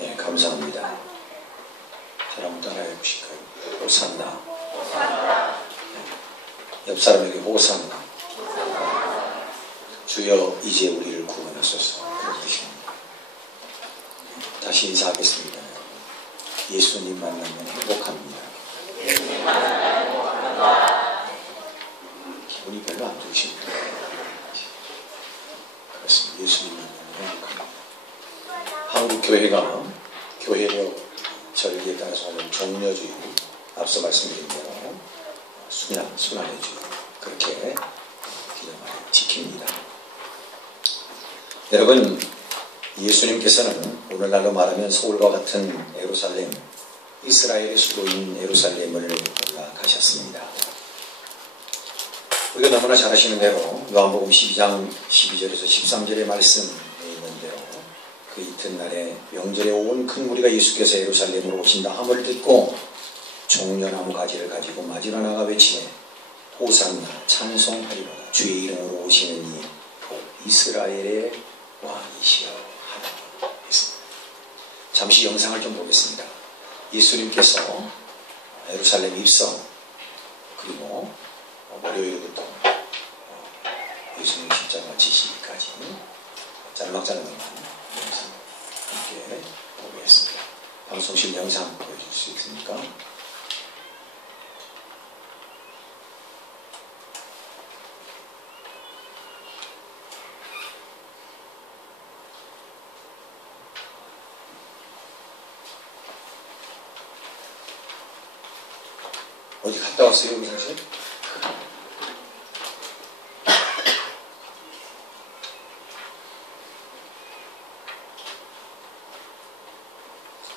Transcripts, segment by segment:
예, 감사합니다. 사람 따라해 보실까요? 호산나. 예, 옆 사람에게 호산나. 주여 이제 우리를 구원하소서. 그런 뜻입니다. 다시 인사하겠습니다. 예수님 만나면 행복합니다. 기분이 별로 안 좋으십니다. 그렇습니다. 예수님 만나면 행복합니다. 한국 교회가 교회력 절기에 따라서 하는 종려주의, 앞서 말씀드린 대로 순환해주의, 그렇게 기념하여 지킵니다. 여러분, 예수님께서는 오늘날로 말하면 서울과 같은 예루살렘, 이스라엘의 수도인 예루살렘을 올라가셨습니다. 우리가 너무나 잘 아시는 대로 요한복음 12장 12절에서 13절의 말씀에 있는 대로 그 이튿날에 명절에 온 큰 무리가 예수께서 예루살렘으로 오신다 함을 듣고 종려나무 가지를 가지고 맞으러 나가 외치되 호산나 찬송하리로다 주의 이름으로 오시는 이 이스라엘의 왕이시여 하라 했습니다. 잠시 영상을 좀 보겠습니다. 예수님께서 예루살렘 입성, 그리고 월요일부터 예수님 십자가 지시기까지 짤막짤막한 영상 함께 보겠습니다. 방송실 영상 보여줄 수 있습니까? 어디 갔다 왔어요, 우리 사실?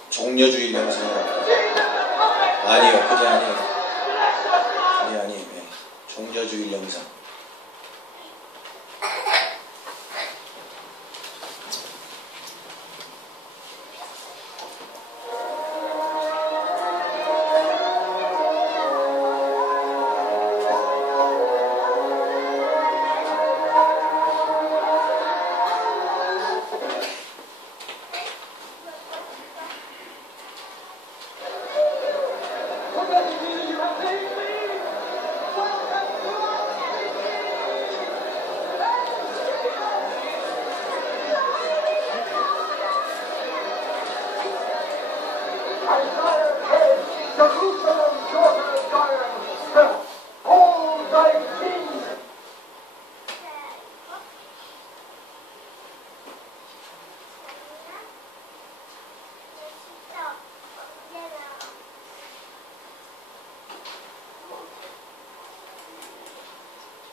종려주의 영상이라고. 아니요, 그게 아니에요. 그게 아니에요. 네. 종려주의 영상.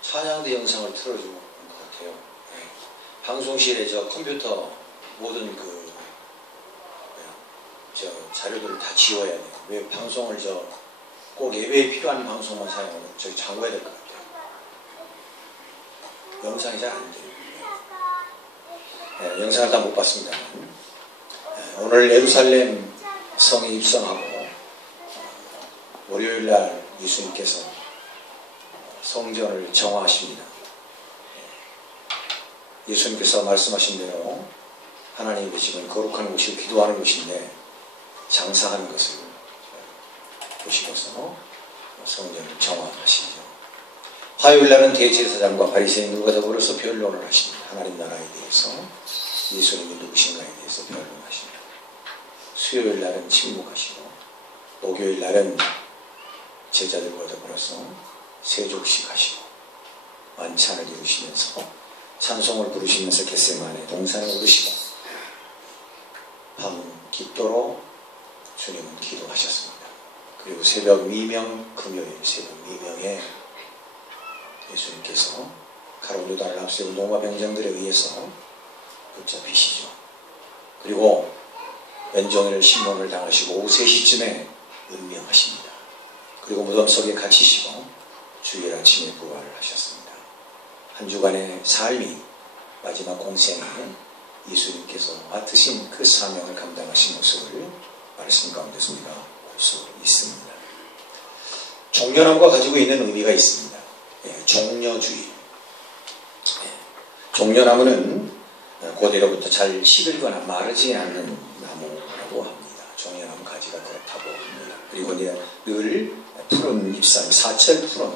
찬양대 영상을 틀어주는 것 같아요. 네. 방송실에 저 컴퓨터 모든 자료들을 다 지워야 돼요. 왜 방송을 꼭 예배에 필요한 방송만 사용하면 저기 잠궈야 될 것 같아요. 영상이 잘 안 돼요. 네, 영상을 다 못 봤습니다. 네, 오늘 예루살렘 성에 입성하고 월요일날 예수님께서 성전을 정화하십니다. 예수님께서 말씀하신 대로 하나님의 계시는 거룩한 곳이 기도하는 곳인데 장사하는 것을 보시고서 성전을 정화하시죠. 화요일날은 대제사장과 바리새인들과 더불어서 변론을 하십니다. 하나님 나라에 대해서, 예수님이 누구신가에 대해서 변론하십니다. 수요일날은 침묵하시고 목요일날은 제자들과 더불어서 세족식 하시고 만찬을 이루시면서 찬송을 부르시면서 겟세마네 동산에 오르시고 밤 깊도록 주님은 기도하셨습니다. 그리고 새벽 미명, 금요일 새벽 미명에 예수님께서 가롯 유다를 앞세운 로마 병장들에 의해서 붙잡히시죠. 그리고 왼종일 신문을 당하시고 오후 3시쯤에 운명하십니다. 그리고 무덤 속에 갇히시고 주일 아침에 부활을 하셨습니다. 한 주간의 삶이, 마지막 공생에 예수님께서 맡으신 그 사명을 감당하신 모습을 말씀 가운데서 우리가 볼 수 있습니다. 종려나무가 가지고 있는 의미가 있습니다. 종려주의. 종려나무는 고대로부터 잘 시들거나 마르지 않는 나무라고 그리고 이제 늘 푸른 잎사귀, 사철 푸른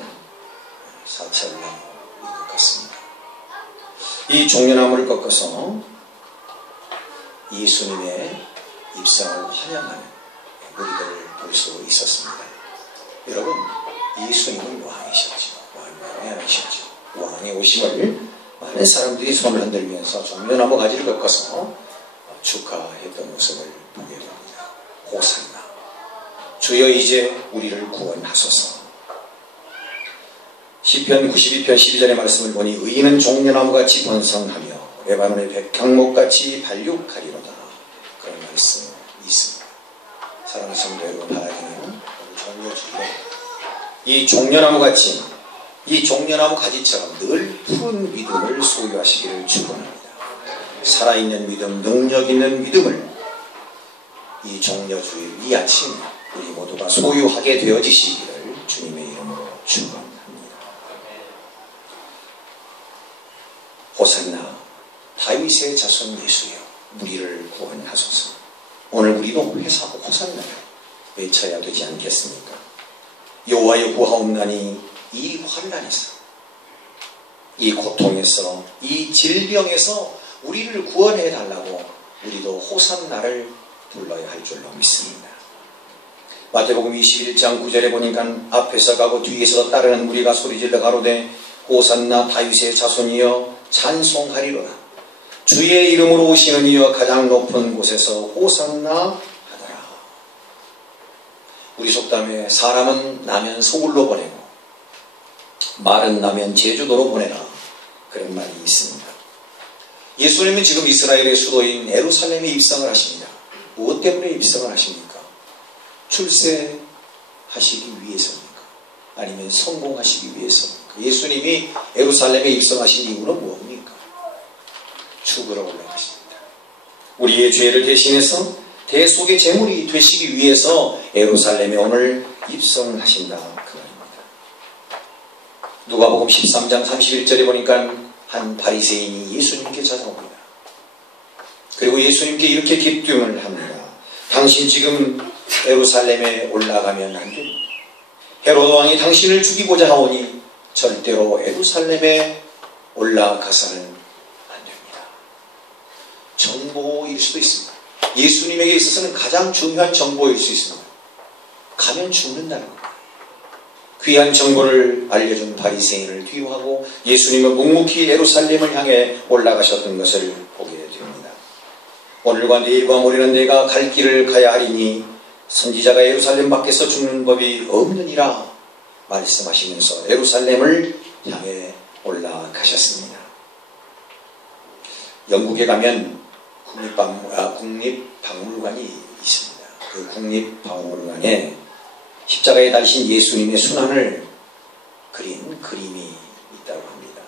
사철나무인 것 같습니다. 이 종려나무를 꺾어서 예수님의 입성을 환영하는 무리들을 볼 수 있었습니다. 여러분, 예수님은 왕이셨죠. 왕이셨죠. 왕의 오심을 많은 사람들이 손을 흔들면서 종려나무 가지를 꺾어서 축하했던 모습을 보게 됩니다. 호산나, 주여 이제 우리를 구원하소서. 시편 92편 12절의 말씀을 보니 의인은 종려나무같이 번성하며 레바논의 백향목같이 발육하리로다. 그런 말씀이 있습니다. 사랑하는 성도 여러분, 바라기는 종려주의로 이 종려나무같이, 이 종려나무 가지처럼 늘 푸른 믿음을 소유하시기를 축원합니다. 살아있는 믿음, 능력있는 믿음을 이 종려주일 이 아침 우리 모두가 소유하게 되어지시기를 주님의 이름으로 축원합니다. 호산나, 다윗의 자손 예수여, 우리를 구원하소서. 오늘 우리도 회사하고 호산나를 외쳐야 되지 않겠습니까? 여호와여 구하옵나니 이 환난에서, 이 고통에서, 이 질병에서 우리를 구원해 달라고 우리도 호산나를 불러야 할 줄로 믿습니다. 마태복음 21장 9절에 보니까 앞에서 가고 뒤에서 따르는 무리가 소리질러 가로되 호산나 다윗의 자손이여 찬송하리로다. 주의 이름으로 오시는 이여 가장 높은 곳에서 호산나 하더라. 우리 속담에 사람은 나면 서울로 보내고 말은 나면 제주도로 보내라, 그런 말이 있습니다. 예수님은 지금 이스라엘의 수도인 예루살렘에 입성을 하십니다. 무엇 때문에 입성을 하십니까? 출세하시기 위해서입니까? 아니면 성공하시기 위해서입니까? 예수님이 예루살렘에 입성하신 이유는 무엇입니까? 죽으러 올라가십니다. 우리의 죄를 대신해서 대속의 제물이 되시기 위해서 예루살렘에 오늘 입성하신다, 그 말입니다. 누가복음 13장 31절에 보니까 한 바리새인이 예수님께 찾아옵니다. 그리고 예수님께 이렇게 기쁨을 합니다. 당신 지금 예루살렘에 올라가면 안 됩니다. 헤로드 왕이 당신을 죽이고자 하오니 절대로 예루살렘에 올라가서는 안 됩니다. 정보일 수도 있습니다. 예수님에게 있어서는 가장 중요한 정보일 수 있습니다. 가면 죽는다는 겁니다. 귀한 정보를 알려준 바리새인을 뒤로하고 예수님은 묵묵히 예루살렘을 향해 올라가셨던 것을 보게 됩니다. 오늘과 내일과 모레는 내가 갈 길을 가야 하리니 선지자가 예루살렘 밖에서 죽는 법이 없느니라 말씀하시면서 예루살렘을 향해 올라가셨습니다. 영국에 가면 국립박물관이 있습니다. 그 국립박물관에 십자가에 달리신 예수님의 순환을 그린 그림이 있다고 합니다.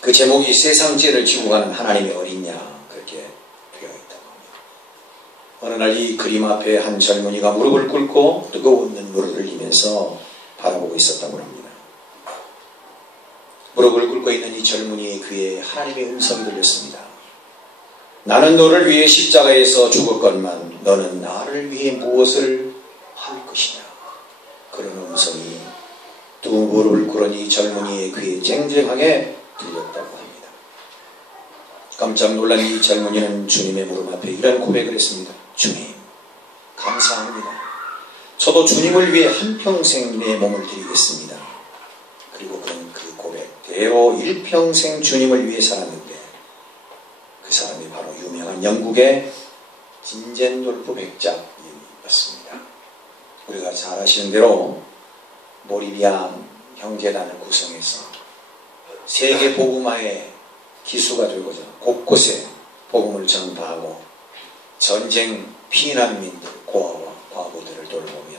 그 제목이 세상 죄를 지고 가는 하나님의 어린 양, 그렇게 되어 있다고 합니다. 어느 날 이 그림 앞에 한 젊은이가 무릎을 꿇고 뜨거운 눈물을 흘리면서 바라보고 있었다고 합니다. 무릎을 꿇고 있는 이 젊은이의 귀에 하나님의 음성이 들렸습니다. 나는 너를 위해 십자가에서 죽었건만 너는 나를 위해 무엇을 할 것이냐. 그런 음성이 두 무릎을 꿇은 이 젊은이의 귀에 쟁쟁하게 들렸다고 합니다. 깜짝 놀란 이 젊은이는 주님의 무릎 앞에 이런 고백을 했습니다. 주님, 감사합니다. 저도 주님을 위해 한평생 내 몸을 드리겠습니다. 그리고 그는 그 고백 대로 일평생 주님을 위해 살았는데 그 사람이 바로 유명한 영국의 진젠돌프 백작이었습니다. 우리가 잘 아시는 대로 모리비안 형제단을 구성해서 세계 복음화의 기수가 되고자 곳곳에 복음을 전파하고 전쟁 피난민들, 고아와 과부들을 돌보며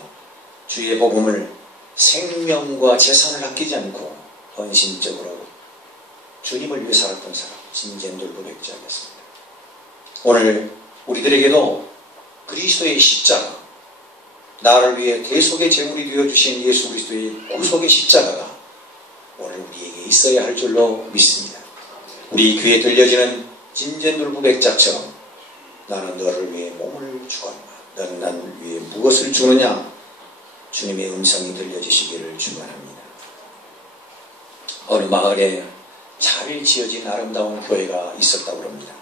주의 복음을 생명과 재산을 아끼지 않고 헌신적으로 주님을 위해 살았던 사람, 진젠돌프 백작이었습니다. 오늘 우리들에게도 그리스도의 십자가, 나를 위해 대속의 제물이 되어주신 예수 그리스도의 구속의 십자가가 오늘 우리에게 있어야 할 줄로 믿습니다. 우리 귀에 들려지는 진젠돌프 백작처럼 나는 너를 위해 몸을 주었노라, 너는 난 위해 무엇을 주느냐? 주님의 음성이 들려주시기를 축원합니다. 어느 마을에 잘 지어진 아름다운 교회가 있었다고 합니다.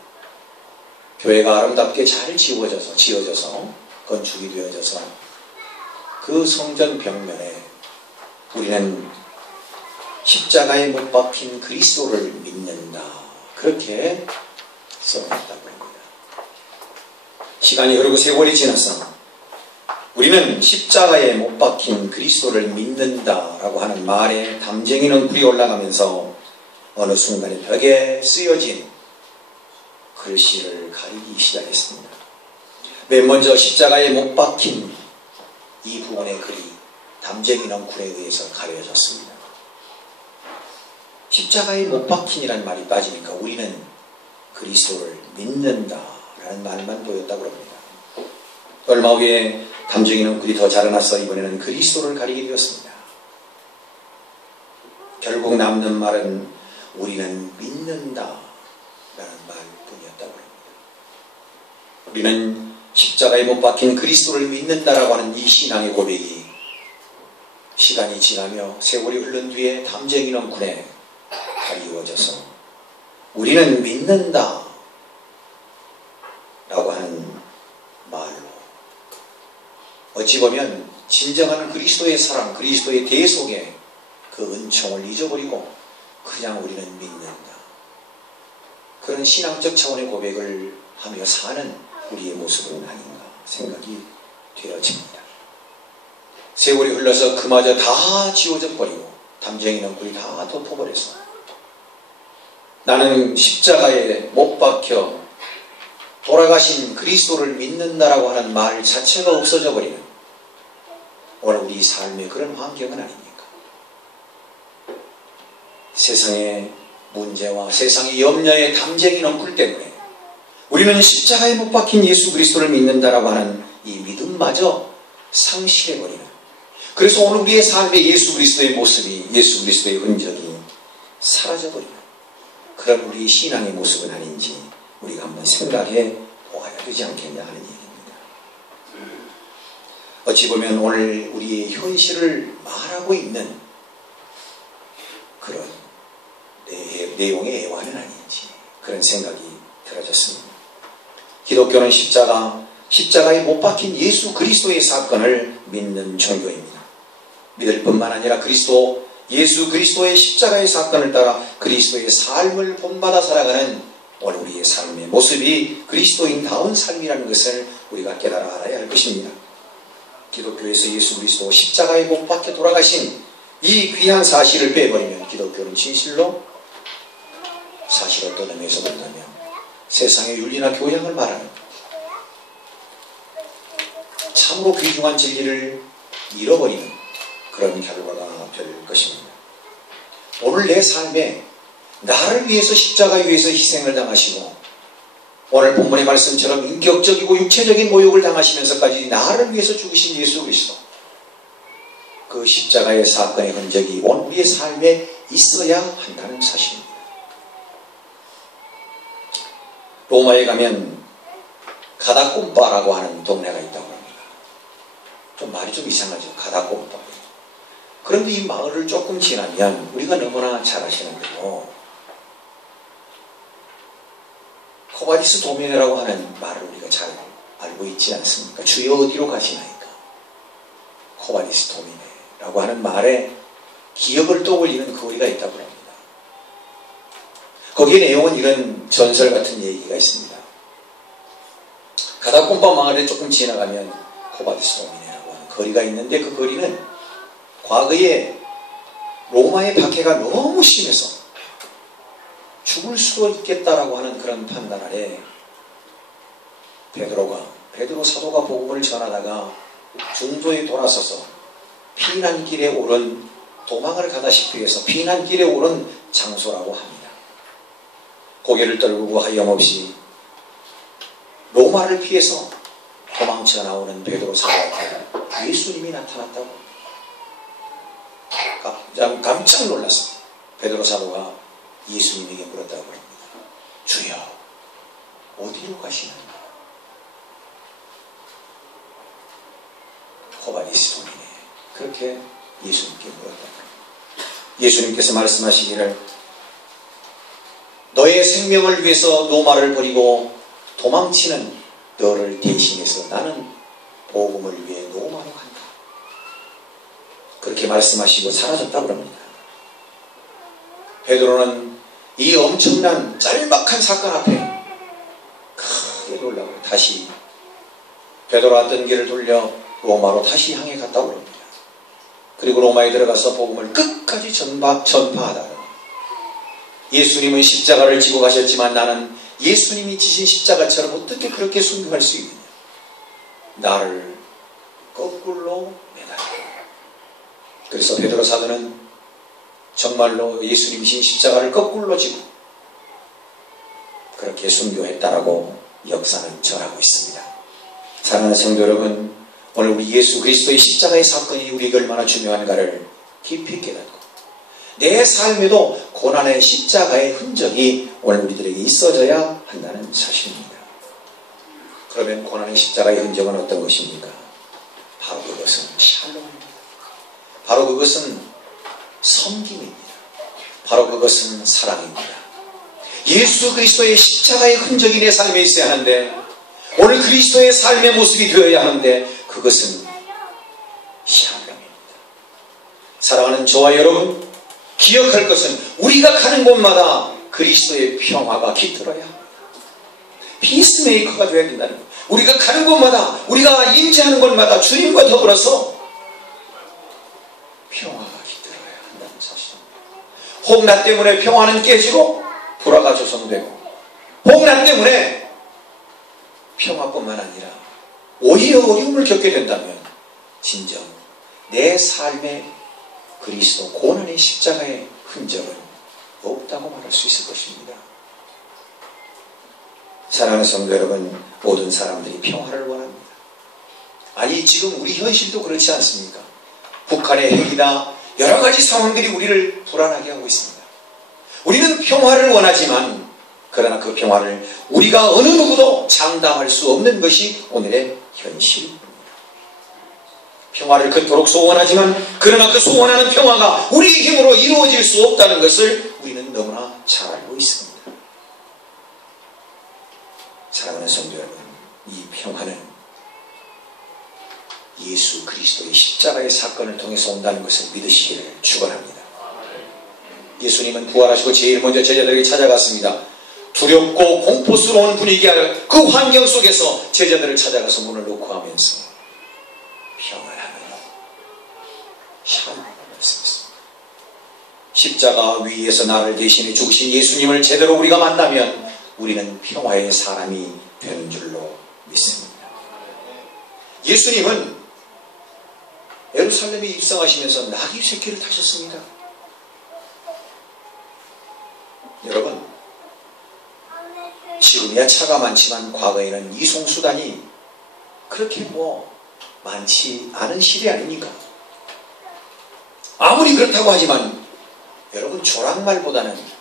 교회가 아름답게 잘 지어져서 건축이 되어져서 그 성전 벽면에 우리는 십자가에 못 박힌 그리스도를 믿는다, 그렇게 써놨다고 합니다. 시간이 흐르고 세월이 지나서 우리는 십자가에 못 박힌 그리스도를 믿는다라고 하는 말에 담쟁이는 굴이 올라가면서 어느 순간에 벽에 쓰여진 글씨를 가리기 시작했습니다. 맨 먼저 십자가에 못 박힌 이 부분의 글이 담쟁이는 굴에 의해서 가려졌습니다. 십자가에 못 박힌이라는 말이 빠지니까 우리는 그리스도를 믿는다라는 말만 보였다고 합니다. 얼마 후에 담쟁이는 굴이 더 자라나서 이번에는 그리스도를 가리게 되었습니다. 결국 남는 말은 우리는 믿는다라는 말뿐이었다고 합니다. 우리는 십자가에 못 박힌 그리스도를 믿는다라고 하는 이 신앙의 고백이 시간이 지나며 세월이 흐른 뒤에 담쟁이는 굴에 가리워져서 우리는 믿는다 라고 하는 말로 어찌 보면 진정한 그리스도의 사랑, 그리스도의 대속의 그 은총을 잊어버리고 그냥 우리는 믿는다, 그런 신앙적 차원의 고백을 하며 사는 우리의 모습은 아닌가 생각이 되어집니다. 세월이 흘러서 그마저 다 지워져 버리고 담쟁이는 굴이 다 덮어버려서 나는 십자가에 못 박혀 돌아가신 그리스도를 믿는다라고 하는 말 자체가 없어져 버리는 오늘 우리 삶의 그런 환경은 아닙니까? 세상의 문제와 세상의 염려에 담쟁이는 굴 때문에 우리는 십자가에 못 박힌 예수 그리스도를 믿는다라고 하는 이 믿음마저 상실해버리는, 그래서 오늘 우리의 삶에 예수 그리스도의 모습이, 예수 그리스도의 흔적이 사라져버리는 그런 우리 신앙의 모습은 아닌지 우리가 한번 생각해 보아야 되지 않겠냐 하는 얘기입니다. 어찌 보면 오늘 우리의 현실을 말하고 있는 그런 내용의 애환은 아닌지 그런 생각이 들어졌습니다. 기독교는 십자가에 못 박힌 예수 그리스도의 사건을 믿는 종교입니다. 믿을 뿐만 아니라 예수 그리스도의 십자가의 사건을 따라 그리스도의 삶을 본받아 살아가는 오늘 우리의 삶의 모습이 그리스도인다운 삶이라는 것을 우리가 깨달아 알아야 할 것입니다. 기독교에서 예수 그리스도 십자가에 못 박혀 돌아가신 이 귀한 사실을 빼버리면 기독교는 진실로 사실 어떤 의미에서 본다면 세상의 윤리나 교양을 말하는 참으로 귀중한 진리를 잃어버리는 그런 결과가 될 것입니다. 오늘 내 삶에 나를 위해서 십자가에 위해서 희생을 당하시고 오늘 본문의 말씀처럼 인격적이고 육체적인 모욕을 당하시면서까지 나를 위해서 죽으신 예수 그리스도, 그 십자가의 사건의 흔적이 오늘 우리의 삶에 있어야 한다는 사실입니다. 로마에 가면 가다꼼바라고 하는 동네가 있다고 합니다. 좀 말이 좀 이상하죠. 가다꼼바. 그런데 이 마을을 조금 지나면 우리가 너무나 잘 아시는 대로 코바디스 도미네라고 하는 말을 우리가 잘 알고 있지 않습니까? 주여 어디로 가시나이까? 코바디스 도미네라고 하는 말에 기억을 떠올리는 거리가 있다고 합니다. 거기에 내용은 이런 전설 같은 얘기가 있습니다. 가다꼼바 마을에 조금 지나가면 코바디스 도미네라고 하는 거리가 있는데 그 거리는 과거에 로마의 박해가 너무 심해서 죽을 수도 있겠다라고 하는 그런 판단 아래 베드로 사도가 복음을 전하다가 중도에 돌아서서 피난길에 오른, 도망을 가다시피 해서 피난길에 오른 장소라고 합니다. 고개를 떨구고 하염없이 로마를 피해서 도망쳐 나오는 베드로 사도 앞에 예수님이 나타났다고 깜짝 놀랐습니다. 베드로 사도가 예수님에게 물었다고 합니다. 주여 어디로 가시나요? 그렇게 예수님께 물었다. 예수님께서 말씀하시기를 너의 생명을 위해서 노마를 버리고 도망치는 너를 대신해서 나는 복음을 위해 노마로 간다. 그렇게 말씀하시고 사라졌다고 합니다. 베드로는 이 엄청난 짤막한 사건 앞에 크게 놀라고 다시 베드로 왔던 길을 돌려 로마로 다시 향해 갔다고 합니다. 그리고 로마에 들어가서 복음을 끝까지 전파하다. 예수님은 십자가를 지고 가셨지만 나는 예수님이 지신 십자가처럼 어떻게 그렇게 순교할 수 있느냐. 나를 거꾸로 매달려. 그래서 베드로 사도는 정말로 예수님이 지신 십자가를 거꾸로 지고 그렇게 순교했다라고 역사는 전하고 있습니다. 사랑하는 성도 여러분, 오늘 우리 예수 그리스도의 십자가의 사건이 우리에게 얼마나 중요한가를 깊이 깨닫고 내 삶에도 고난의 십자가의 흔적이 오늘 우리들에게 있어져야 한다는 사실입니다. 그러면 고난의 십자가의 흔적은 어떤 것입니까? 바로 그것은 샬롬입니다. 바로 그것은 섬김입니다. 바로 그것은 사랑입니다. 예수 그리스도의 십자가의 흔적이 내 삶에 있어야 하는데 오늘 그리스도의 삶의 모습이 되어야 하는데 그것은 샬롬입니다. 사랑하는 저와 여러분, 기억할 것은 우리가 가는 곳마다 그리스도의 평화가 깃들어야 합니다. 피스메이커가 되어야 된다는 것. 우리가 가는 곳마다 우리가 임재하는 곳마다 주님과 더불어서 평화가 깃들어야 한다는 사실입니다. 혹 나 때문에 평화는 깨지고 불화가 조성되고 혹 나 때문에 평화뿐만 아니라 오히려 어려움을 겪게 된다면 진정 내 삶에 그리스도 고난의 십자가의 흔적은 없다고 말할 수 있을 것입니다. 사랑하는 성도 여러분, 모든 사람들이 평화를 원합니다. 아니 지금 우리 현실도 그렇지 않습니까? 북한의 핵이나 여러 가지 상황들이 우리를 불안하게 하고 있습니다. 우리는 평화를 원하지만 그러나 그 평화를 우리가 어느 누구도 장담할 수 없는 것이 오늘의 현실입니다. 평화를 그토록 소원하지만 그러나 그 소원하는 평화가 우리의 힘으로 이루어질 수 없다는 것을 우리는 너무나 잘 알고 있습니다. 사랑하는 성도 여러분, 이 평화는 예수 그리스도의 십자가의 사건을 통해서 온다는 것을 믿으시기를 축원합니다. 예수님은 부활하시고 제일 먼저 제자들에게 찾아갔습니다. 두렵고 공포스러운 분위기와 그 환경 속에서 제자들을 찾아가서 문을 놓고 하면서 평안하며 샬롬을 말씀했습니다. 십자가 위에서 나를 대신해 죽으신 예수님을 제대로 우리가 만나면 우리는 평화의 사람이 되는 줄로 믿습니다. 예수님은 예루살렘에 입성하시면서 나귀 새끼를 타셨습니다. 여러분, 지금이야 차가 많지만 과거에는 이송수단이 그렇게 많지 않은 시대 아닙니까? 아무리 그렇다고 하지만 여러분, 조랑말보다는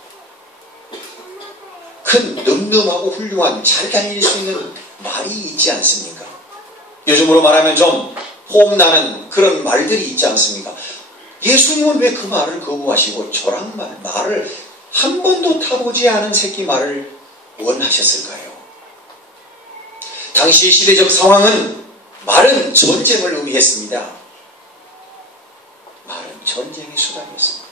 큰 늠름하고 훌륭한 잘 다닐 수 있는 말이 있지 않습니까? 요즘으로 말하면 좀 폼나는 그런 말들이 있지 않습니까? 예수님은 왜 그 말을 거부하시고 조랑말, 말을 한 번도 타보지 않은 새끼 말을 원하셨을까요? 당시 시대적 상황은 말은 전쟁을 의미했습니다. 말은 전쟁의 수단이었습니다.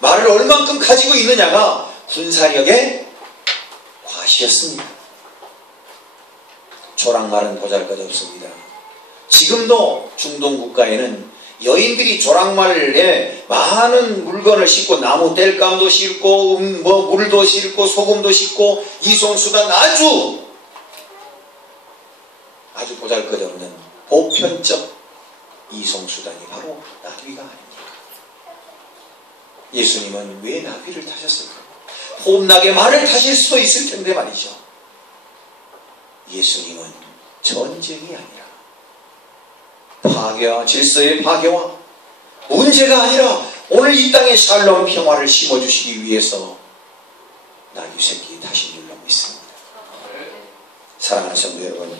말을 얼만큼 가지고 있느냐가 군사력의 과시였습니다. 조랑말은 보잘것없습니다. 지금도 중동 국가에는 여인들이 조랑말에 많은 물건을 싣고 나무 땔감도 싣고 물도 싣고 소금도 싣고 이송수단 아주 보잘것없는 보편적 이송수단이 바로 나귀가 아닙니까? 예수님은 왜 나귀를 타셨을까요? 폼나게 말을 타실 수도 있을 텐데 말이죠. 예수님은 전쟁이 아니라 파괴와 질서의 파괴와 문제가 아니라 오늘 이 땅에 샬롬 평화를 심어주시기 위해서 나귀 새끼 타신 줄로 믿습니다. 사랑하는 성도 여러분,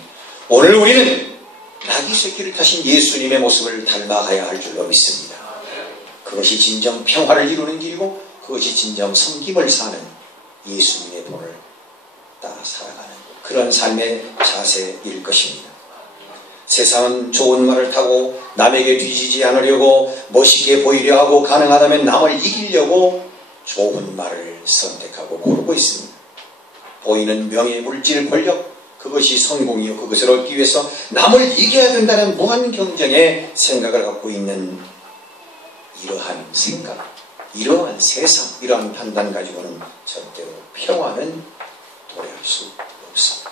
오늘 우리는 나귀 새끼를 타신 예수님의 모습을 닮아가야 할 줄로 믿습니다. 그것이 진정 평화를 이루는 길이고 그것이 진정 섬김을 사는 예수님의 본을 따라 살아가는 그런 삶의 자세일 것입니다. 세상은 좋은 말을 타고 남에게 뒤지지 않으려고 멋있게 보이려 하고 가능하다면 남을 이기려고 좋은 말을 선택하고 고르고 있습니다. 보이는 명예, 물질, 권력 그것이 성공이요 그것을 얻기 위해서 남을 이겨야 된다는 무한 경쟁의 생각을 갖고 있는 이러한 생각, 이러한 세상, 이러한 판단 가지고는 절대로 평화는 도래할 수 없습니다.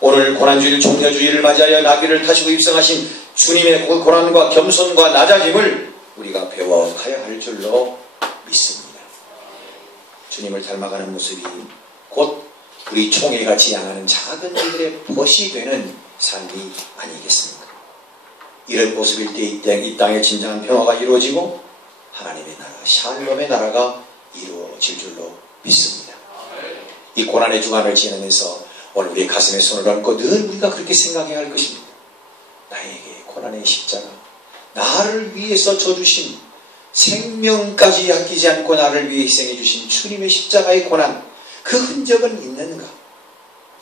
오늘 고난주일 종려주일을 맞이하여 나귀를 타시고 입성하신 주님의 고난과 겸손과 낮아짐을 우리가 배워가야 할 줄로 믿습니다. 주님을 닮아가는 모습이 곧 우리 총회같이 향하는 작은 일들의 벗이 되는 삶이 아니겠습니까? 이런 모습일 때 이 땅에 진정한 평화가 이루어지고 하나님의 나라, 샬롬의 나라가 이루어질 줄로 믿습니다. 이 고난의 주간을 지나면서 오늘 우리의 가슴에 손을 얹고 늘 우리가 그렇게 생각해야 할 것입니다. 나에게 고난의 십자가, 나를 위해서 져주신 생명까지 아끼지 않고 나를 위해 희생해 주신 주님의 십자가의 고난, 그 흔적은 있는가?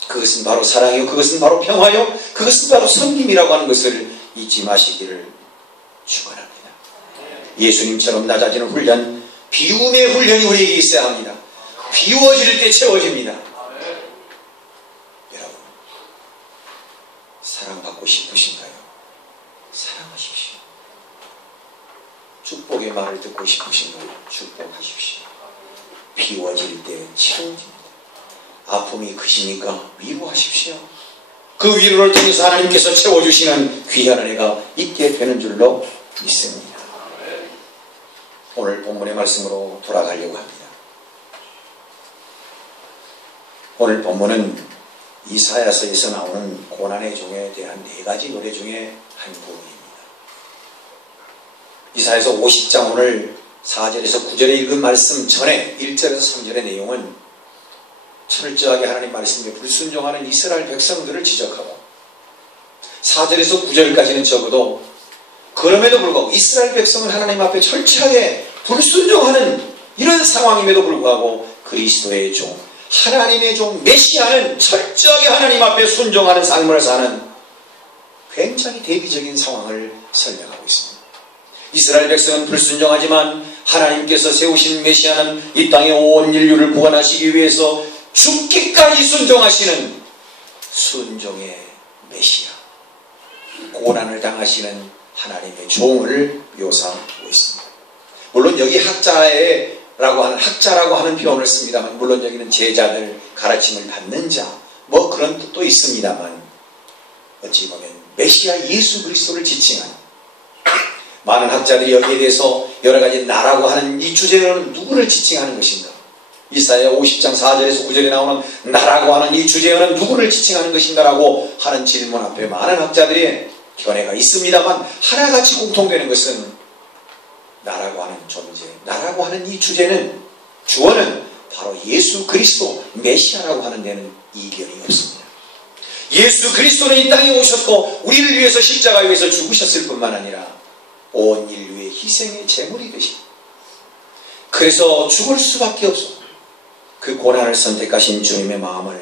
그것은 바로 사랑이요, 그것은 바로 평화요, 그것은 바로 섬김이라고 하는 것을 잊지 마시기를 축원합니다. 예수님처럼 낮아지는 훈련, 비움의 훈련이 우리에게 있어야 합니다. 비워질 때 채워집니다. 여러분, 사랑받고 싶으신가요? 사랑하십시오. 축복의 말을 듣고 싶으신가요? 축복하십시오. 비워질 때 채워집니다. 아픔이 크시니까 위로하십시오. 그 위로를 통해서 하나님께서 채워주시는 귀한 은혜가 있게 되는 줄로 믿습니다. 오늘 본문의 말씀으로 돌아가려고 합니다. 오늘 본문은 이사야서에서 나오는 고난의 종에 대한 4가지 노래 중에 한 부분입니다. 이사야서 50장 오늘 4절에서 9절에 읽은 말씀 전에 1절에서 3절의 내용은 철저하게 하나님 말씀에 불순종하는 이스라엘 백성들을 지적하고 4절에서 9절까지는 적어도 그럼에도 불구하고 이스라엘 백성은 하나님 앞에 철저하게 불순종하는 이런 상황임에도 불구하고 그리스도의 종, 하나님의 종 메시아는 철저하게 하나님 앞에 순종하는 삶을 사는 굉장히 대비적인 상황을 설명하고 있습니다. 이스라엘 백성은 불순종하지만 하나님께서 세우신 메시아는 이 땅의 온 인류를 구원하시기 위해서 죽기까지 순종하시는 순종의 메시아, 고난을 당하시는 하나님의 종을 묘사하고 있습니다. 물론 여기 학자라고 하는 표현을 씁니다만, 물론 여기는 제자들, 가르침을 받는 자, 뭐 그런 뜻도 있습니다만, 어찌 보면 메시아 예수 그리스도를 지칭한 많은 학자들이 여기에 대해서 여러 가지 나라고 하는 이 주제는 누구를 지칭하는 것인가? 이사야 50장 4절에서 9절에 나오는 나라고 하는 이 주제어는 누구를 지칭하는 것인가 라고 하는 질문 앞에 많은 학자들의 견해가 있습니다만, 하나같이 공통되는 것은 나라고 하는 존재, 나라고 하는 이 주제는, 주어는 바로 예수 그리스도 메시아라고 하는 데는 이견이 없습니다. 예수 그리스도는 이 땅에 오셨고 우리를 위해서 십자가 위에서 죽으셨을 뿐만 아니라 온 인류의 희생의 제물이 되신, 그래서 죽을 수밖에 없어 그 고난을 선택하신 주님의 마음을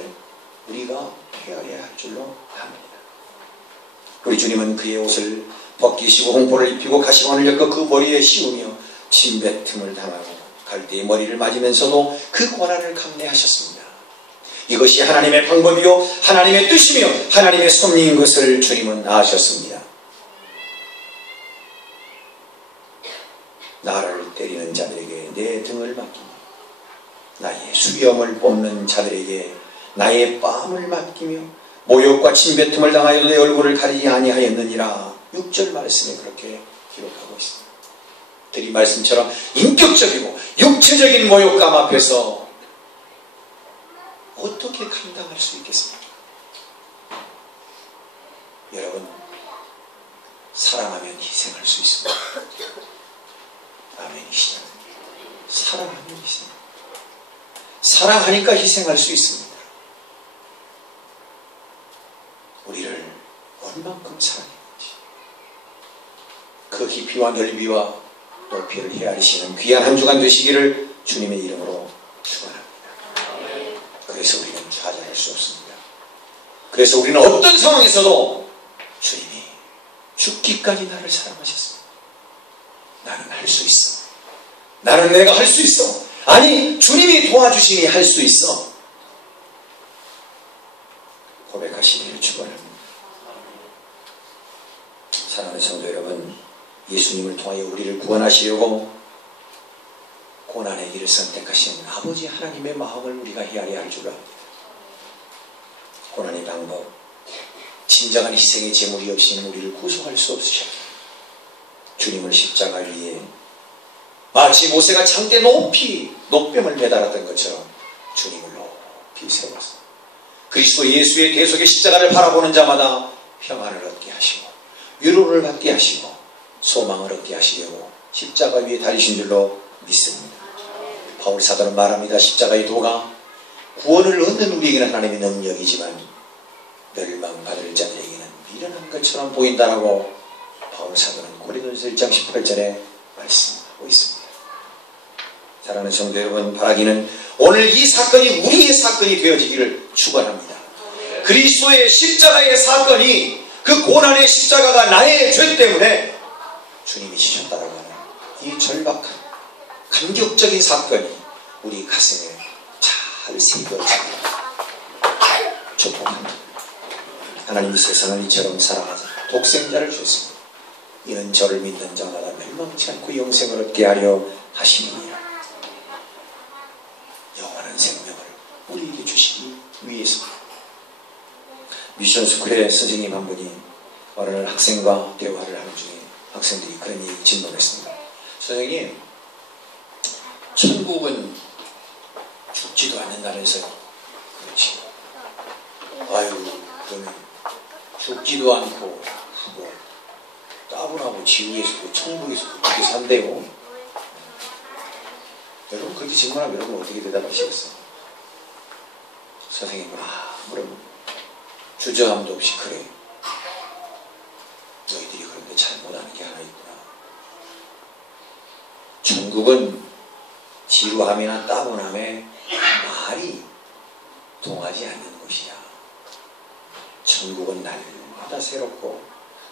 우리가 헤아려야 할 줄로 압니다. 우리 주님은 그의 옷을 벗기시고 홍포를 입히고 가시관을 엮어 그 머리에 씌우며 침뱉음을 당하고 갈대의 머리를 맞으면서도 그 고난을 감내하셨습니다. 이것이 하나님의 방법이요 하나님의 뜻이며 하나님의 섭리인 것을 주님은 아셨습니다. 나를 때리는 자들에게 내 등을 맡기며 나의 수염을 뽑는 자들에게 나의 뺨을 맡기며 모욕과 침뱉음을 당하여도 내 얼굴을 가리지 아니하였느니라. 6절 말씀에 그렇게 기록하고 있습니다. 이 말씀처럼 인격적이고 육체적인 모욕감 앞에서 어떻게 감당할 수 있겠습니까? 여러분, 사랑하면 희생할 수 있습니다. 아멘이시죠? 사랑하면 희생. 사랑하니까 희생할 수 있습니다. 우리를 어느 얼만큼 사랑했는지 그 깊이와 넓이와 높이를 헤아리시는 귀한 한 주간 되시기를 주님의 이름으로 축원합니다. 그래서 우리는 좌절할 수 없습니다. 그래서 우리는 어떤 상황에서도 주님이 죽기까지 나를 사랑하셨습니다. 나는 할 수 있어. 나는 내가 할 수 있어. 아니, 주님이 도와주시니 할 수 있어. 고백하시기를 축원합니다. 사랑하는 성도 여러분, 예수님을 통하여 우리를 구원하시려고 고난의 길을 선택하신 아버지 하나님의 마음을 우리가 헤아려야 할 줄 압니다. 고난의 방법, 진정한 희생의 제물이 없이는 우리를 구속할 수 없으셨다. 주님을 십자가 위에 마치 모세가 창대 높이 높뱀을 매달았던 것처럼 주님을 높이 세웠습니다. 그리스도 예수의 대속의 십자가를 바라보는 자마다 평안을 얻게 하시고 위로를 받게 하시고 소망을 얻게 하시려고 십자가 위에 달리신 줄로 믿습니다. 바울 사도는 말합니다. 십자가의 도가 구원을 얻는 우리에게는 하나님의 능력이지만 멸망받을 자들에게는 미련한 것처럼 보인다라고 바울 사도는 고린도전서 1장 18절에 말씀하고 있습니다. 사랑하는 성도 여러분, 바라기는 오늘 이 사건이 우리의 사건이 되어지기를 축원합니다. 그리스도의 십자가의 사건이, 그 고난의 십자가가 나의 죄 때문에 주님이 지셨다라고 하는 이 절박한 감격적인 사건이 우리 가슴에 잘 새겨지기를 축복합니다. 하나님이 세상을 이처럼 사랑하사 독생자를 주셨습니다. 이는 저를 믿는 자마다 멸망치 않고 영생을 얻게 하려 하심이니라. 영원한 생명을 우리에게 주시기 위해서. 미션스쿨의 선생님 한 분이 어느 날 학생과 대화를 하는 중에 학생들이 그런 얘기 질문했습니다. 선생님, 천국은 죽지도 않는다면서요? 그렇지. 아유, 그러면 죽지도 않고 뭐 따분하고 지옥에서도 천국에서도 그렇게 산대요. 여러분, 그렇게 질문하면 여러분 어떻게 대답하시겠어요? 선생님은 그럼 주저함도 없이 그래. 너희들이 그런데 잘못하는 게 하나 있구나. 천국은 지루함이나 따분함에 말이 통하지 않는 곳이야. 천국은 날마다 새롭고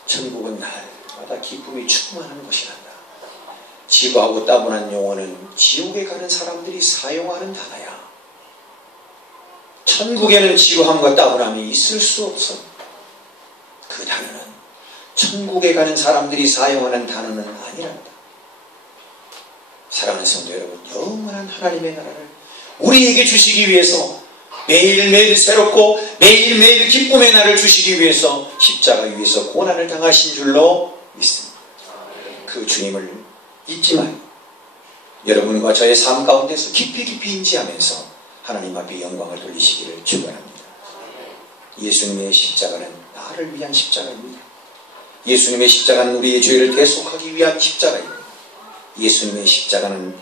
천국은 날마다 기쁨이 충만한 곳이란다. 지루하고 따분한 용어는 지옥에 가는 사람들이 사용하는 단어야. 천국에는 지루함과 따분함이 있을 수 없어. 그 단어는 천국에 가는 사람들이 사용하는 단어는 아니란다. 사랑하는 성도 여러분, 영원한 하나님의 나라를 우리에게 주시기 위해서 매일매일 새롭고 매일매일 기쁨의 날을 주시기 위해서 십자가 위에서 고난을 당하신 줄로 믿습니다. 그 주님을 잊지 말고 여러분과 저의 삶 가운데서 깊이 인지하면서 하나님 앞에 영광을 돌리시기를 축원합니다. 예수님의 십자가는 나를 위한 십자가입니다. 예수님의 십자가는 우리의 죄를 대속하기 위한 십자가입니다. 예수님의 십자가는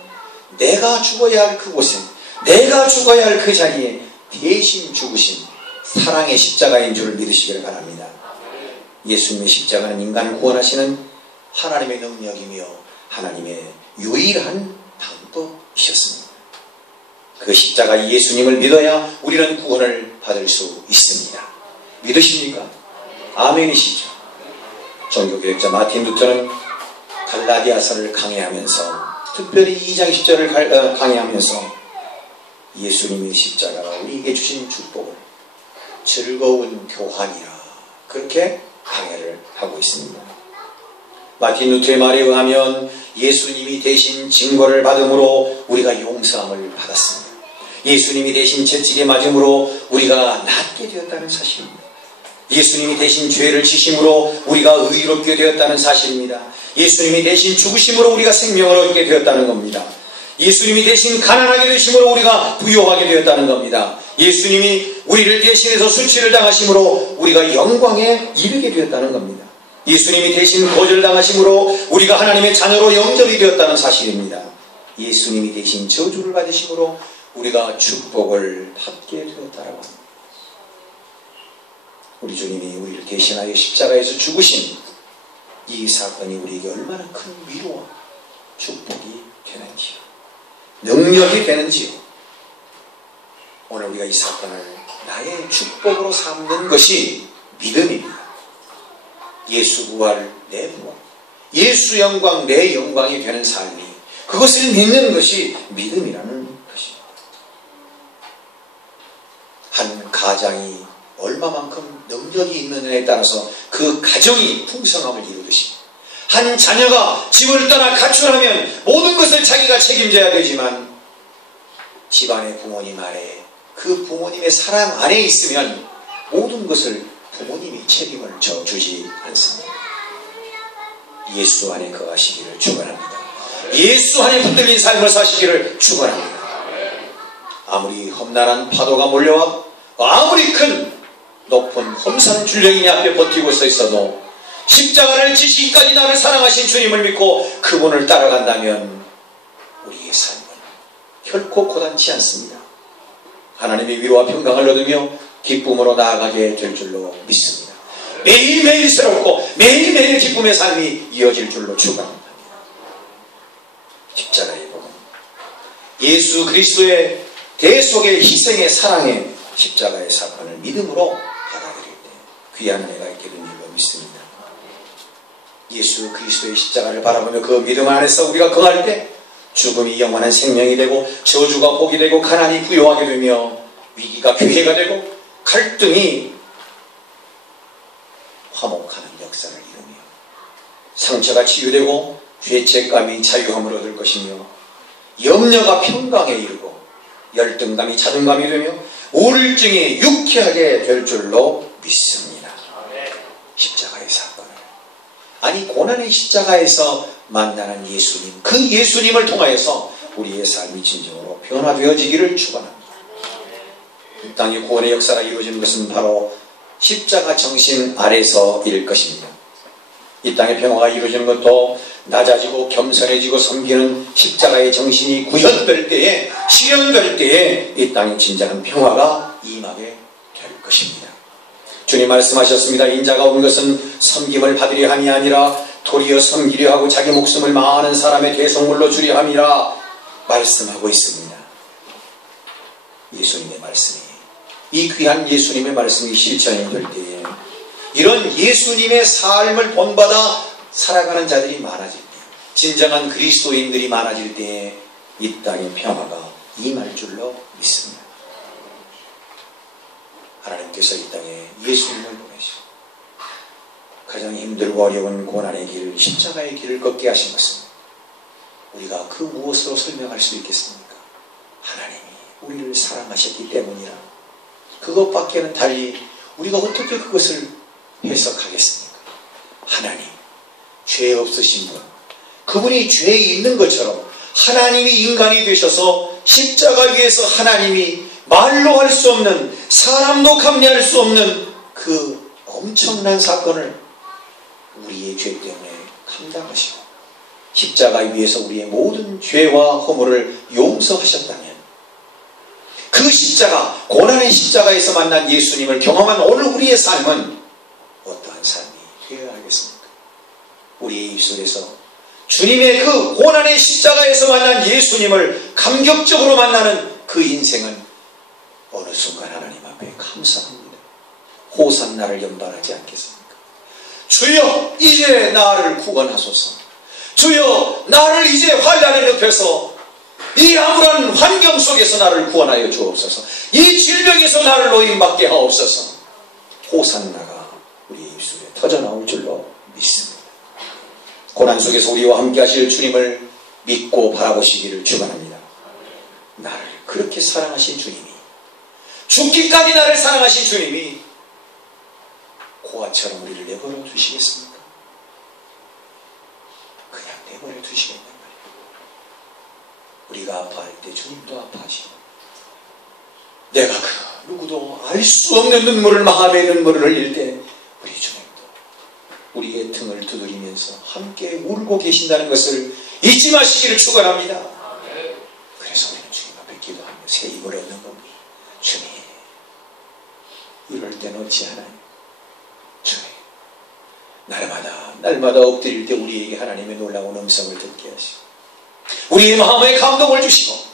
내가 죽어야 할 그곳에, 내가 죽어야 할 그 자리에 대신 죽으신 사랑의 십자가인 줄을 믿으시기를 바랍니다. 예수님의 십자가는 인간을 구원하시는 하나님의 능력이며 하나님의 유일한 방법이셨습니다. 그 십자가 예수님을 믿어야 우리는 구원을 받을 수 있습니다. 믿으십니까? 아멘이시죠? 종교개혁자 마틴 루터는 갈라디아서를 강해하면서, 특별히 2장 10절을 강해하면서 예수님의 십자가가 우리에게 주신 축복을 즐거운 교환이라 그렇게 강해를 하고 있습니다. 마틴 루터의 말에 의하면 예수님이 대신 징벌을 받음으로 우리가 용서함을 받았습니다. 예수님이 대신 채찍에 맞음으로 우리가 낫게 되었다는 사실입니다. 예수님이 대신 죄를 지심으로 우리가 의롭게 되었다는 사실입니다. 예수님이 대신 죽으심으로 우리가 생명을 얻게 되었다는 겁니다. 예수님이 대신 가난하게 되심으로 우리가 부유하게 되었다는 겁니다. 예수님이 우리를 대신해서 수치를 당하심으로 우리가 영광에 이르게 되었다는 겁니다. 예수님이 대신 거절당하심으로 우리가 하나님의 자녀로 영접이 되었다는 사실입니다. 예수님이 대신 저주를 받으심으로 우리가 축복을 받게 되었다라고 합니다. 우리 주님이 우리를 대신하여 십자가에서 죽으신 이 사건이 우리에게 얼마나 큰 위로와 축복이 되는지요. 능력이 되는지요. 오늘 우리가 이 사건을 나의 축복으로 삼는 것이 믿음입니다. 예수 부활 내 부활, 예수 영광 내 영광이 되는 삶이, 그것을 믿는 것이 믿음이라는 것입니다. 한 가장이 얼마만큼 능력이 있느냐에 따라서 그 가정이 풍성함을 이루듯이, 한 자녀가 집을 떠나 가출하면 모든 것을 자기가 책임져야 되지만 집안의 부모님 아래, 그 부모님의 사랑 안에 있으면 모든 것을 부모님이 책임을 져주지 않습니다. 예수 안에 거하시기를 축원합니다. 예수 안에 붙들린 삶을 사시기를 축원합니다. 아무리 험난한 파도가 몰려와 아무리 큰 높은 험산 줄령이 앞에 버티고 서 있어도 십자가를 지시기까지 나를 사랑하신 주님을 믿고 그분을 따라간다면 우리의 삶은 결코 고단치 않습니다. 하나님의 위로와 평강을 얻으며 기쁨으로 나아가게 될 줄로 믿습니다. 매일매일 새롭고 매일매일 기쁨의 삶이 이어질 줄로 축원합니다. 십자가의 복음, 예수 그리스도의 대속의 희생의 사랑의 십자가의 사건을 믿음으로 받아들일 때 귀한 은혜가 있게 된 줄로 믿습니다. 예수 그리스도의 십자가를 바라보며 그 믿음 안에서 우리가 거할 때 죽음이 영원한 생명이 되고 저주가 복이 되고 가난이 부요하게 되며 위기가 기회가 되고 갈등이 화목하는 역사를 이루며 상처가 치유되고 죄책감이 자유함을 얻을 것이며 염려가 평강에 이르고 열등감이 자존감이 되며 우울증이 유쾌하게 될 줄로 믿습니다. 십자가의 사건을, 아니 고난의 십자가에서 만나는 예수님, 그 예수님을 통하여서 우리의 삶이 진정으로 변화되어지기를 축원합니다. 이 땅의 구원의 역사가 이루어지는 것은 바로 십자가 정신 아래서일 것입니다. 이 땅의 평화가 이루어지는 것도 낮아지고 겸손해지고 섬기는 십자가의 정신이 구현될 때에, 실현될 때에 이 땅의 진정한 평화가 임하게 될 것입니다. 주님 말씀하셨습니다. 인자가 온 것은 섬김을 받으려 함이 아니라 도리어 섬기려 하고 자기 목숨을 많은 사람의 대속물로 주려 함이라 말씀하고 있습니다. 예수님의 말씀이, 이 귀한 예수님의 말씀이 실천이 될 때에 이런 예수님의 삶을 본받아 살아가는 자들이 많아질 때, 진정한 그리스도인들이 많아질 때에 이 땅의 평화가 임할 줄로 믿습니다. 하나님께서 이 땅에 예수님을 보내시고 가장 힘들고 어려운 고난의 길, 십자가의 길을 걷게 하신 것은 우리가 그 무엇으로 설명할 수 있겠습니까? 하나님이 우리를 사랑하셨기 때문이라. 그것밖에는 달리 우리가 어떻게 그것을 해석하겠습니까? 하나님, 죄 없으신 분, 그분이 죄에 있는 것처럼 하나님이 인간이 되셔서 십자가 위에서 하나님이 말로 할 수 없는, 사람도 감내할 수 없는 그 엄청난 사건을 우리의 죄 때문에 감당하시고 십자가 위에서 우리의 모든 죄와 허물을 용서하셨다면 그 십자가, 고난의 십자가에서 만난 예수님을 경험한 오늘 우리의 삶은 어떠한 삶이 되어야 하겠습니까? 우리의 입술에서 주님의 그 고난의 십자가에서 만난 예수님을 감격적으로 만나는 그 인생은 어느 순간 하나님 앞에 감사합니다. 호산나를 연발하지 않겠습니까? 주여 이제 나를 구원하소서. 주여 나를 이제 환난에 눕혀서 이 암울한 환경 속에서 나를 구원하여 주옵소서. 이 질병에서 나를 노임받게 하옵소서. 호산나가 우리 입술에 터져나올 줄로 믿습니다. 고난 속에서 우리와 함께 하실 주님을 믿고 바라보시기를 축원합니다. 나를 그렇게 사랑하신 주님이, 죽기까지 나를 사랑하신 주님이 고아처럼 우리를 내버려 두시겠습니까? 그냥 내버려 두시겠단 말이에요. 우리가 아파할 때 주님도 아파하시고, 내가 그 누구도 알 수 없는 눈물을, 마음의 눈물을 흘릴 때 우리 주님도 우리의 등을 두드리면서 함께 울고 계신다는 것을 잊지 마시기를 축원합니다. 그래서 우리는 주님 앞에 기도하며 새 힘을 얻는 겁니다. 주님, 이럴 때는 어찌하나요? 날마다 엎드릴 때 우리에게 하나님의 놀라운 음성을 듣게 하시고 우리의 마음에 감동을 주시고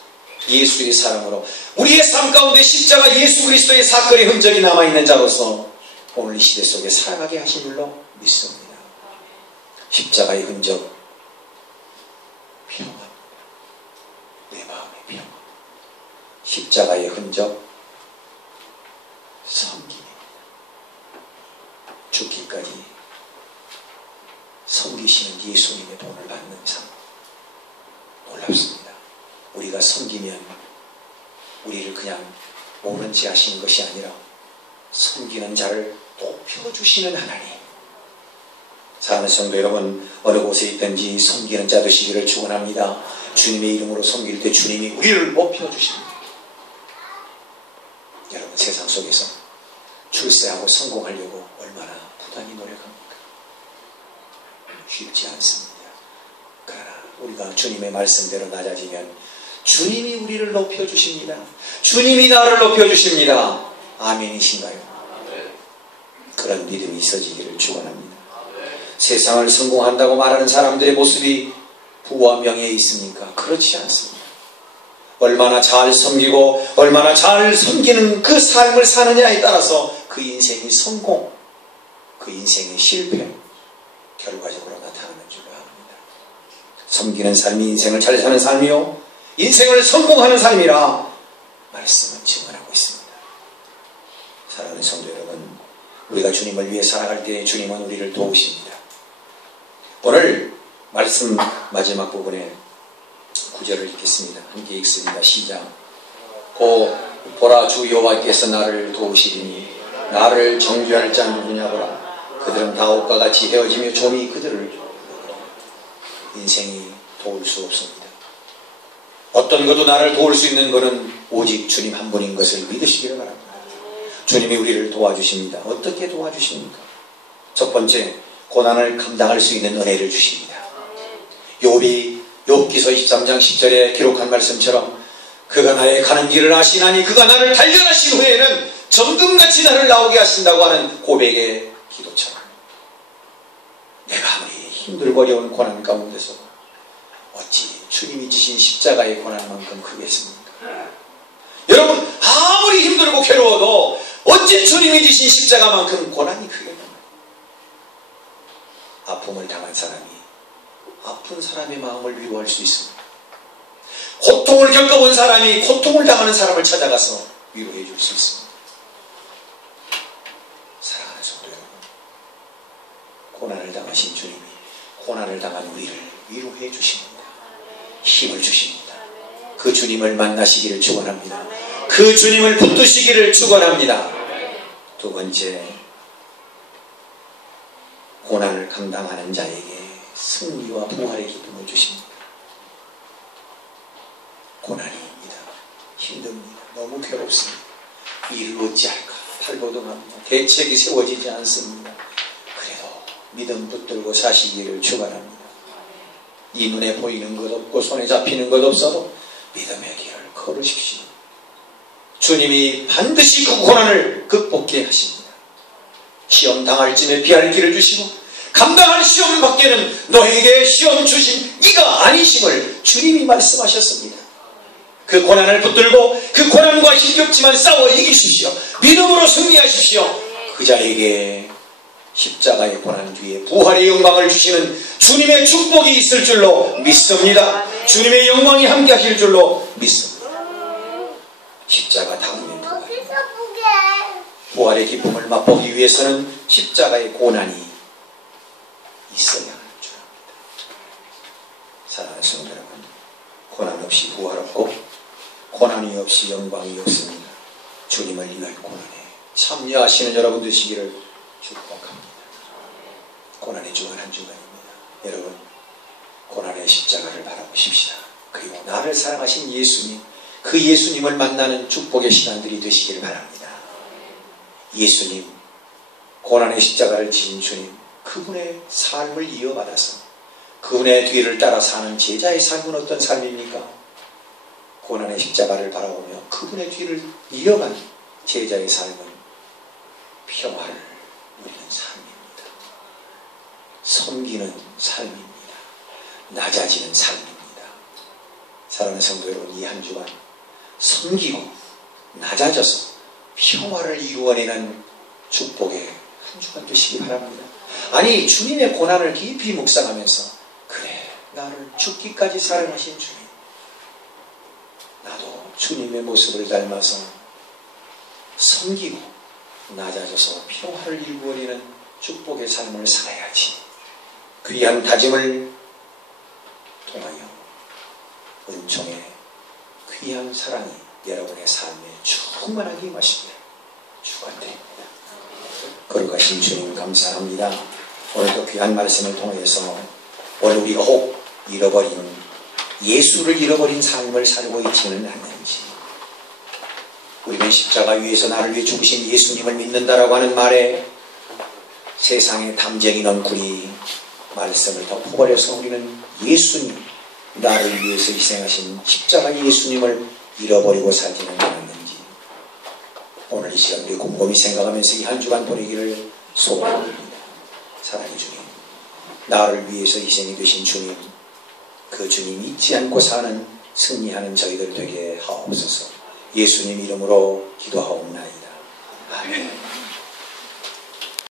예수의 사랑으로 우리의 삶 가운데 십자가 예수 그리스도의 사건의 흔적이 남아있는 자로서 오늘 이 시대 속에 살아가게 하신 줄로 믿습니다. 십자가의 흔적 평안, 내 마음의 평안. 십자가의 흔적 섬김입니다. 죽기까지 섬기시는 예수님의 본을 받는 삶 놀랍습니다. 우리가 섬기면 우리를 그냥 모른 체 하시는 것이 아니라 섬기는 자를 높여주시는 하나님. 사랑하는 성도 여러분, 어느 곳에 있든지 섬기는 자 되시기를 축원합니다. 주님의 이름으로 섬길 때 주님이 우리를 높여주십니다. 여러분, 세상 속에서 출세하고 성공하려고 얼마나 부단히 노력합니까? 쉽지 않습니다. 그러나 우리가 주님의 말씀대로 낮아지면 주님이 우리를 높여주십니다. 주님이 나를 높여주십니다. 아멘이신가요? 그런 믿음이 있어지기를 축원합니다. 세상을 성공한다고 말하는 사람들의 모습이 부와 명예에 있습니까? 그렇지 않습니다. 얼마나 잘 섬기고 얼마나 잘 섬기는 그 삶을 사느냐에 따라서 그 인생의 성공, 그 인생의 실패 결과적으로 나타나는 줄 압니다. 섬기는 삶이 인생을 잘 사는 삶이요 인생을 성공하는 삶이라 말씀은 증언하고 있습니다. 사랑하는 성도 여러분, 우리가 주님을 위해 살아갈 때 주님은 우리를 도우십니다. 오늘 말씀 마지막 부분에 9절을 읽겠습니다. 함께 읽습니다. 시작. 보라, 주 여호와께서 나를 도우시리니 나를 정죄할 자 누구냐 보라. 그들은 다 옷과 같이 헤어지며 좀이 그들을 인생이 도울 수 없습니다. 어떤 것도 나를 도울 수 있는 것은 오직 주님 한 분인 것을 믿으시기를 바랍니다. 주님이 우리를 도와주십니다. 어떻게 도와주십니까? 첫 번째, 고난을 감당할 수 있는 은혜를 주십니다. 욥기서 23장 10절에 기록한 말씀처럼 그가 나의 가는 길을 아시나니 그가 나를 단련하신 후에는 정금같이 나를 나오게 하신다고 하는 고백의 기도처럼 내가 아무리 힘들고 어려운 고난 가운데서 어찌 주님이 지신 십자가의 고난만큼 크겠습니까? 여러분, 아무리 힘들고 괴로워도 어찌 주님이 지신 십자가만큼 고난이 크겠습니까? 아픔을 당한 사람이 아픈 사람의 마음을 위로할 수 있습니다. 고통을 겪어본 사람이 고통을 당하는 사람을 찾아가서 위로해 줄 수 있습니다. 사랑하는 성도 여러분, 고난을 당하신 주님이 고난을 당한 우리를 위로해 주십니다. 힘을 주십니다. 그 주님을 만나시기를 축원합니다. 그 주님을 붙드시기를 축원합니다. 두 번째, 고난을 감당하는 자에게 승리와 부활의 기쁨을 주십니다. 고난입니다. 힘듭니다. 너무 괴롭습니다. 일을 어찌할까 탈고동합니다. 대책이 세워지지 않습니다. 그래도 믿음 붙들고 사시기를 축원합니다. 이 눈에 보이는 것 없고 손에 잡히는 것 없어도 믿음의 길을 걸으십시오. 주님이 반드시 그 고난을 극복해 하십니다. 시험 당할 쯤에 피할 길을 주시고 감당할 시험 밖에는 너에게 시험 주신 이가 아니심을 주님이 말씀하셨습니다. 그 고난을 붙들고 그 고난과 힘겹지만 싸워 이기십시오. 믿음으로 승리하십시오. 그 자에게 십자가의 고난 뒤에 부활의 영광을 주시는 주님의 축복이 있을 줄로 믿습니다. 주님의 영광이 함께 하실 줄로 믿습니다. 십자가 다음에 부활의 기쁨을 맛보기 위해서는 십자가의 고난이 있어야 할 줄 압니다. 사랑하는 성도 여러분, 고난 없이 부활 없고 고난이 없이 영광이 없습니다. 주님을 위한 고난에 참여하시는 여러분 되시기를 축복합니다. 고난의 주간 한 주간입니다. 여러분, 고난의 십자가를 바라보십시다. 그리고 나를 사랑하신 예수님, 그 예수님을 만나는 축복의 시간들이 되시기를 바랍니다. 예수님, 고난의 십자가를 지신 주님, 그분의 삶을 이어받아서 그분의 뒤를 따라 사는 제자의 삶은 어떤 삶입니까? 고난의 십자가를 바라보며 그분의 뒤를 이어가는 제자의 삶은 평화를 누리는 삶입니다. 낮아지는 삶입니다. 사랑하는 성도 여러분, 이 한 주간 섬기고 낮아져서 평화를 이루어내는 축복의 한 주간 되시기 바랍니다. 아니, 주님의 고난을 깊이 묵상하면서, 그래, 나를 죽기까지 사랑하신 주님, 나도 주님의 모습을 닮아서 섬기고 낮아져서 평화를 이루어내는 축복의 삶을 살아야지. 귀한 다짐을 통하여 은총의 귀한 사랑이 여러분의 삶에 충만하게 임하시기를 축원드립니다. 거룩하신 주님, 감사합니다. 오늘도 귀한 말씀을 통해서 오늘 우리가 혹 잃어버린, 예수를 잃어버린 삶을 살고 있지는 않는지, 우리는 십자가 위에서 나를 위해 죽으신 예수님을 믿는다라고 하는 말에 세상의 담쟁이 넝쿨이 말씀을 덮어버려서 우리는 예수님, 나를 위해서 희생하신 십자가 예수님을 잃어버리고 살지는 않았는지, 오늘 이 시간 우리 곰곰이 생각하면서 이 한 주간 보내기를 소원합니다. 사랑의 주님, 나를 위해서 희생이 되신 주님, 그 주님 잊지 않고 사는, 승리하는 저희들 되게 하옵소서. 예수님 이름으로 기도하옵나이다. 아멘.